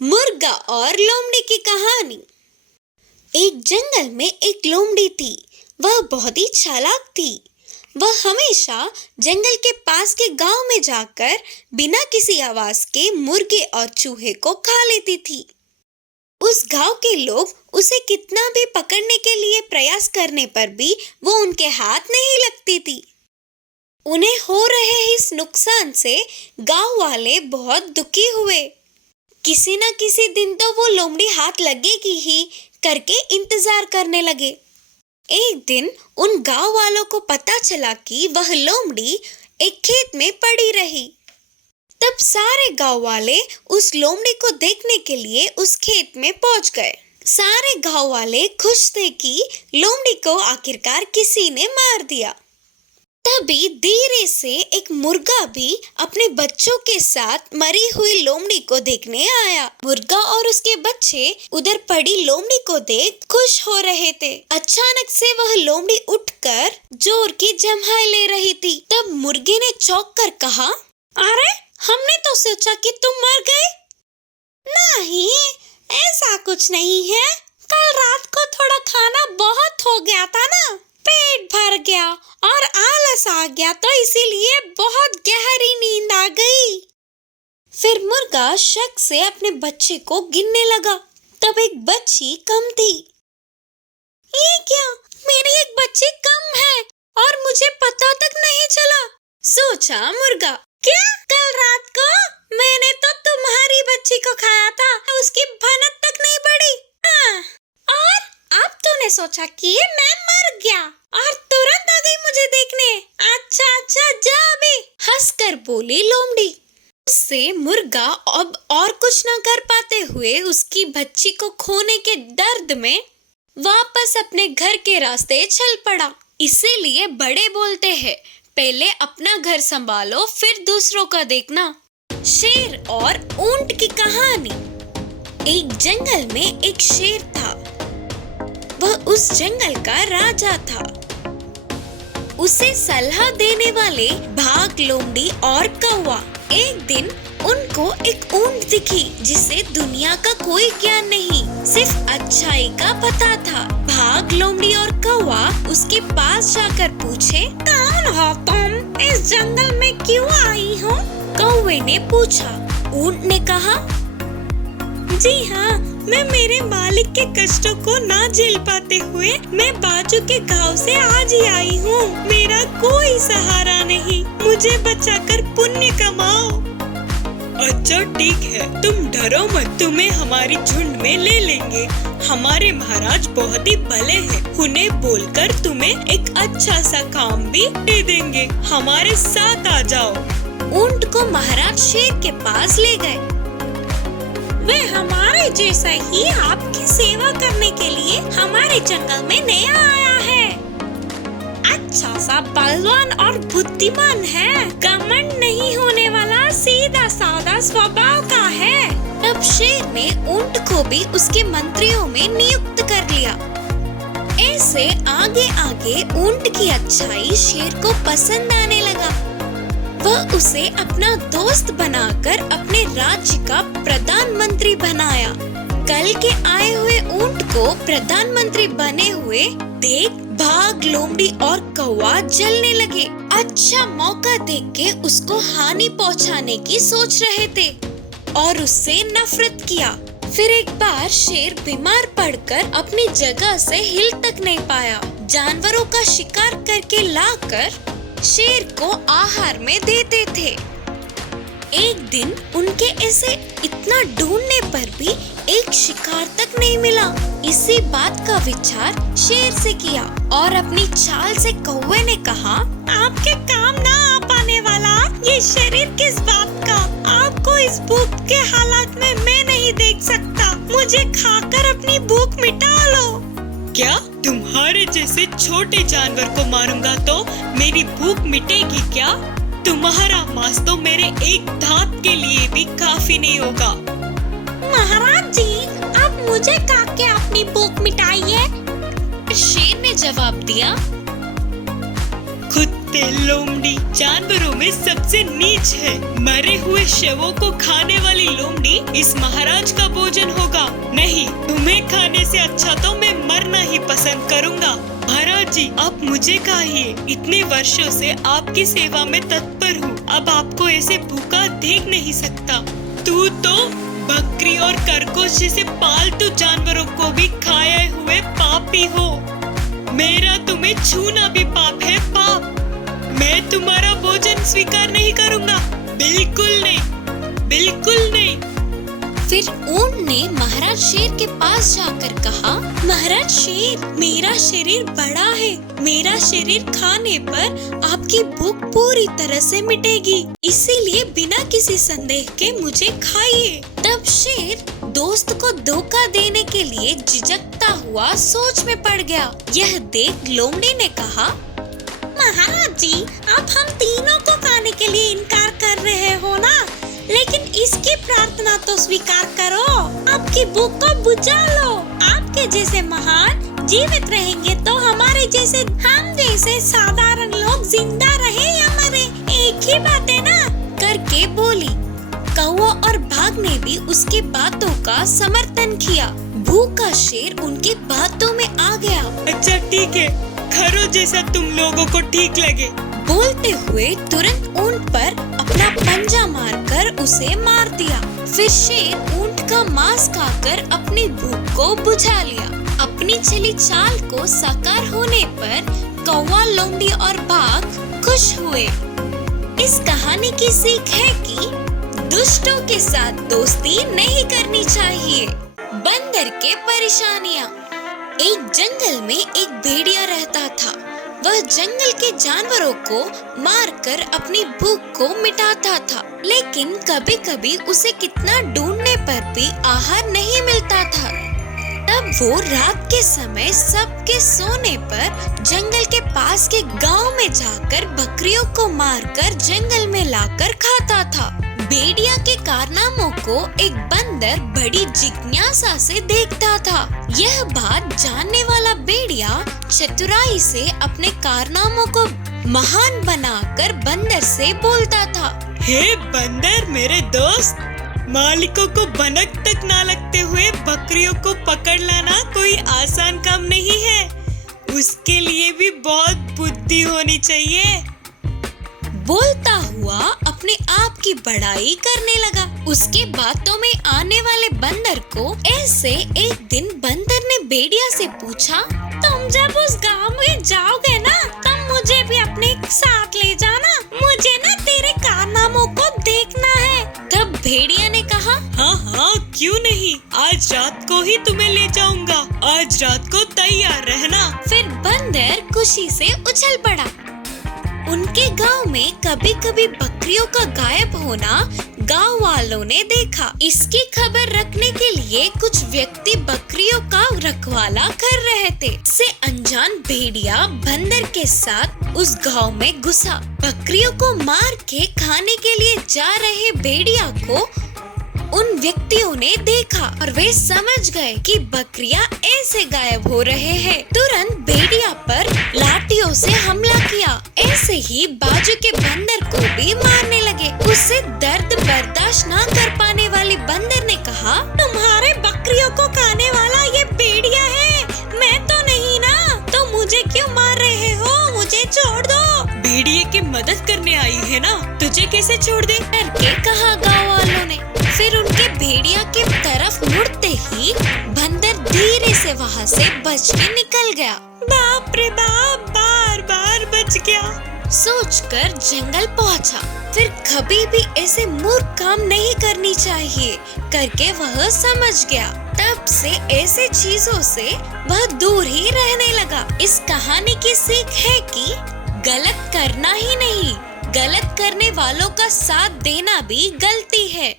मुर्गा और लोमड़ी की कहानी। एक जंगल में एक लोमड़ी थी। वह बहुत ही चालाक थी। वह हमेशा जंगल के पास के गांव में जाकर बिना किसी आवाज के मुर्गे और चूहे को खा लेती थी। उस गांव के लोग उसे कितना भी पकड़ने के लिए प्रयास करने पर भी वो उनके हाथ नहीं लगती थी। उन्हें हो रहे इस नुकसान से गांव वाले बहुत दुखी हुए। किसी न किसी दिन तो वो लोमड़ी हाथ लगेगी ही करके इंतजार करने लगे। एक दिन उन गांव वालों को पता चला कि वह लोमड़ी एक खेत में पड़ी रही। तब सारे गांव वाले उस लोमड़ी को देखने के लिए उस खेत में पहुंच गए। सारे गांव वाले खुश थे कि लोमड़ी को आखिरकार किसी ने मार दिया। तभी धीरे से एक मुर्गा भी अपने बच्चों के साथ मरी हुई लोमड़ी को देखने आया। मुर्गा और उसके बच्चे उधर पड़ी लोमड़ी को देख खुश हो रहे थे। अचानक से वह लोमड़ी उठकर जोर की जम्हाई ले रही थी। तब मुर्गे ने चौंक कर कहा, अरे हमने तो सोचा कि तुम मर गए। नहीं, ऐसा कुछ नहीं है। कल रात को थोड़ा खाना बहुत हो गया था ना, पेट भर गया और आलस आ गया तो इसीलिए बहुत गहरी नींद आ गई। फिर मुर्गा शक से अपने बच्चे को गिनने लगा। तब एक बच्ची कम थी। ये क्या, मेरी एक बच्ची कम है और मुझे पता तक नहीं चला, सोचा मुर्गा। क्या, कल रात को मैंने तो तुम्हारी बच्ची को खाया था, उसकी भनक तक नहीं पड़ी। हाँ, और अब तूने सोचा कि मैं मर गया और तुरंत आ गई मुझे देखने। अच्छा अच्छा, जा अभी, हंसकर बोली लोमड़ी। उससे मुर्गा अब और कुछ न कर पाते हुए उसकी बच्ची को खोने के दर्द में वापस अपने घर के रास्ते चल पड़ा। इसीलिए बड़े बोलते हैं, पहले अपना घर संभालो फिर दूसरों का देखना। शेर और ऊंट की कहानी। एक जंगल में एक शेर था। वह उस जंगल का राजा था। उसे सलाह देने वाले भाग, लोमड़ी और कौवा। एक दिन उनको एक ऊंट दिखी जिसे दुनिया का कोई ज्ञान नहीं, सिर्फ अच्छाई का पता था। भाग, लोमड़ी और कौवा उसके पास जाकर पूछे, कौन हो तुम? इस जंगल में क्यों आई हो? कौवे ने पूछा। ऊंट ने कहा, जी हाँ, मैं मेरे मालिक के कष्टों को ना झेल पाते हुए मैं बाजू के गांव से आज ही आई हूँ। मेरा कोई सहारा नहीं, मुझे बचाकर पुण्य कमाओ। अच्छा ठीक है, तुम डरो मत, तुम्हें हमारी झुंड में ले लेंगे। हमारे महाराज बहुत ही भले हैं, उन्हें बोलकर तुम्हें एक अच्छा सा काम भी दे देंगे। हमारे साथ आ जाओ। ऊंट को महाराज शेर के पास ले गए। वे हमारे जैसा ही आपकी सेवा करने के लिए हमारे जंगल में नया आया है। अच्छा सा बलवान और बुद्धिमान है, घमंड नहीं होने वाला, सीधा साधा स्वभाव का है। तब शेर ने ऊंट को भी उसके मंत्रियों में नियुक्त कर लिया। ऐसे आगे आगे ऊंट की अच्छाई शेर को पसंद आने लगा। वह उसे अपना दोस्त बनाकर अपने राज्य का प्रधानमंत्री बनाया। कल के आए हुए ऊंट को प्रधानमंत्री बने हुए देख भाग, लोमड़ी और कौवा जलने लगे। अच्छा मौका देख के उसको हानि पहुंचाने की सोच रहे थे और उससे नफरत किया। फिर एक बार शेर बीमार पड़कर अपनी जगह से हिल तक नहीं पाया। जानवरों का शिकार करके लाकर शेर को आहार में देते थे। एक दिन उनके ऐसे इतना ढूंढने पर भी एक शिकार तक नहीं मिला। इसी बात का विचार शेर से किया और अपनी चाल से कौवे ने कहा, आपके काम ना आ पाने वाला ये शरीर किस बात का? आपको इस भूख के हालात में मैं नहीं देख सकता, मुझे खाकर अपनी भूख मिटा लो। क्या, तुम्हारे जैसे छोटे जानवर को मारूंगा तो मेरी भूख मिटेगी क्या? तुम्हारा मांस तो मेरे एक दांत के लिए भी काफी नहीं होगा। महाराज जी, आप मुझे खा के अपनी भूख मिटाइए। शेर ने जवाब दिया, खुद कुत्ते लोमड़ी जानवरों में सबसे नीच है। मरे हुए शवों को खाने वाली लोमड़ी इस महाराज का भोजन होगा। नहीं, तुम्हें खाने से अच्छा तो मैं मरना ही पसंद करूँगा। महाराज जी, आप मुझे खाइए। इतने वर्षों से आपकी सेवा में तत्पर हूँ। अब आपको ऐसे भूखा देख नहीं सकता। तू तो बकरी और खरगोश जैसे पालतू जानवरों को भी खाए हुए पापी हो। मेरा तुम्हें छूना भी पाप है, पाप। मैं तुम्हारा भोजन स्वीकार नहीं करूँगा, बिल्कुल नहीं, बिल्कुल नहीं। फिर ऊंट ने महाराज शेर के पास जाकर कहा, महाराज शेर, मेरा शरीर बड़ा है। मेरा शरीर खाने पर आपकी भूख पूरी तरह से मिटेगी, इसीलिए बिना किसी संदेह के मुझे खाइए। तब शेर दोस्त को धोखा देने के लिए झिझकता हुआ सोच में पड़ गया। यह देख लोमड़ी ने कहा, महाराज जी, आप हम तीनों को खाने के लिए इनकार कर रहे हो ना, लेकिन इसकी प्रार्थना तो स्वीकार करो। आपकी भूख को बुझा लो। आपके जैसे महान जीवित रहेंगे तो हमारे जैसे, हम जैसे साधारण लोग जिंदा रहे या मरे, एक ही बात है ना, करके बोली। कौवा और बाघ ने भी उसकी बातों का समर्थन किया। भूखा शेर उनकी बातों में आ गया। अच्छा ठीक है, खरो जैसा तुम लोगों को ठीक लगे। बोलते हुए तुरंत ऊंट पर अपना पंजा मारकर उसे मार दिया। फिर शेर ऊंट का मांस खाकर अपनी भूख को बुझा लिया। अपनी चली चाल को साकार होने पर कौवा, लोमड़ी और बाघ खुश हुए। इस कहानी की सीख है कि दुष्टों के साथ दोस्ती नहीं करनी चाहिए। बंदर के परेशानियाँ। एक जंगल में एक भेड़िया रहता था। वह जंगल के जानवरों को मारकर अपनी भूख को मिटाता था, लेकिन कभी कभी उसे कितना ढूंढने पर भी आहार नहीं मिलता था। तब वो रात के समय सबके सोने पर जंगल के पास के गांव में जाकर बकरियों को मारकर जंगल में लाकर खाता था। भेड़िया के कारनामों को एक बंदर बड़ी जिज्ञासा से देखता था। यह बात जानने वाला भेड़िया चतुराई से अपने कारनामों को महान बनाकर बंदर से बोलता था, हे बंदर मेरे दोस्त, मालिकों को भनक तक ना लगते हुए बकरियों को पकड़ लाना कोई आसान काम नहीं है। उसके लिए भी बहुत बुद्धि होनी चाहिए। बोलता हुआ अपने आप की बड़ाई करने लगा। उसके बातों में आने वाले बंदर को ऐसे एक दिन बंदर ने भेड़िया से पूछा, तुम जब उस गांव में जाओगे ना, तब मुझे भी अपने साथ ले जाना। मुझे ना तेरे कारनामों को देखना है। तब भेड़िया ने कहा, हाँ हाँ, क्यों नहीं, आज रात को ही तुम्हें ले जाऊंगा। आज रात को तैयार रहना। फिर बंदर खुशी से उछल पड़ा। उनके गांव में कभी कभी बकरियों का गायब होना गांव वालों ने देखा। इसकी खबर रखने के लिए कुछ व्यक्ति बकरियों का रखवाला कर रहे थे। से अनजान भेड़िया बंदर के साथ उस गांव में घुसा। बकरियों को मार के खाने के लिए जा रहे भेड़िया को उन व्यक्तियों ने देखा और वे समझ गए कि बकरियां ऐसे गायब हो रहे हैं। तुरंत भेड़िया पर लाठियों से हमला किया। ऐसे ही बाजू के बंदर को भी मारने लगे। उससे दर्द बर्दाश्त न कर पाने वाली बंदर ने कहा, तुम्हारे बकरियों को खाने वाला ये भेड़िया है, मैं तो नहीं ना, तो मुझे क्यों मार रहे हो? मुझे छोड़ दो। भेड़िए की मदद करने आई है ना, तुझे कैसे छोड़ दे? करके कहा गाँव वालों ने। फिर उनके भेड़िया की तरफ मुड़ते ही बंदर धीरे से वहाँ से बच के निकल गया। बाप रे बाप, बार बार बच गया सोचकर जंगल पहुँचा। फिर कभी भी ऐसे मूर्ख काम नहीं करनी चाहिए करके वह समझ गया। तब से ऐसे चीजों से वह दूर ही रहने लगा। इस कहानी की सीख है कि गलत करना ही नहीं, गलत करने वालों का साथ देना भी गलती है।